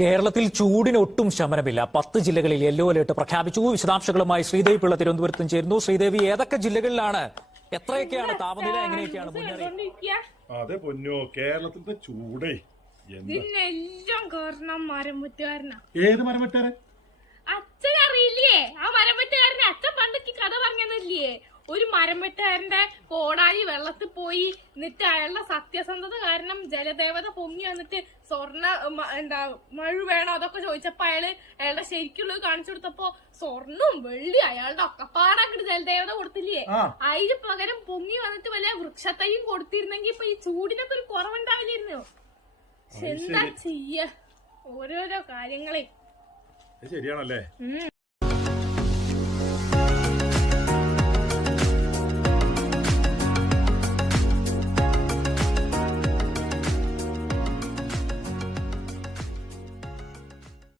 കേരളത്തിൽ ചൂടിന് ഒട്ടും ശമനമില്ല. 10 ജില്ലകളിൽ യെല്ലോ അലേർട്ട് പ്രഖ്യാപിച്ചു. വിശദാംശങ്ങളുമായി ശ്രീദേവി പിള്ള തിരുവനന്തപുരത്തും ചേരുന്നു. ശ്രീദേവി, ഏതൊക്കെ ജില്ലകളിലാണ്, എത്രയൊക്കെയാണ് താപനില, എങ്ങനെയൊക്കെയാണ് മുന്നറിയിപ്പ്? അതെ പൊന്നോ, കേരളത്തിലത്തെ ചൂടേ ഇതിനെല്ലാം കാരണം മരം വെട്ടുകാരനാ. ഏത് മരം വെട്ടുകാരൻ? അച്ഛൻ അറിയില്ലേ? ആ മരം വെട്ടുകാരനെ അച്ഛൻ പണ്ടൊക്കെ കഥ പറഞ്ഞതല്ലേ? ഒരു മരം വെട്ടുകാരന്റെ കോടാലി വെള്ളത്തിൽ പോയി എന്നിട്ട് അയാളുടെ സത്യസന്ധത കാരണം ജലദേവത പൊങ്ങി വന്നിട്ട് സ്വർണ്ണ മഴ വേണോ അതൊക്കെ ചോദിച്ചപ്പോ അയാളുടെ ശരിക്കുള്ളത് കാണിച്ചു കൊടുത്തപ്പോ സ്വർണ്ണവും വെള്ളി അയാളുടെ ഒക്കപ്പാടങ്ങട്ട് ജലദേവത കൊടുത്തില്ലേ? അതിന് പകരം പൊങ്ങി വന്നിട്ട് വലിയ വൃക്ഷത്തൈയും കൊടുത്തിരുന്നെങ്കിൽ ഇപ്പൊ ഈ ചൂടിനൊക്കെ ഒരു കുറവുണ്ടാവില്ലായിരുന്നു. എന്താ ചെയ്യ ഓരോരോ കാര്യങ്ങളെ. ശരിയാണല്ലേ?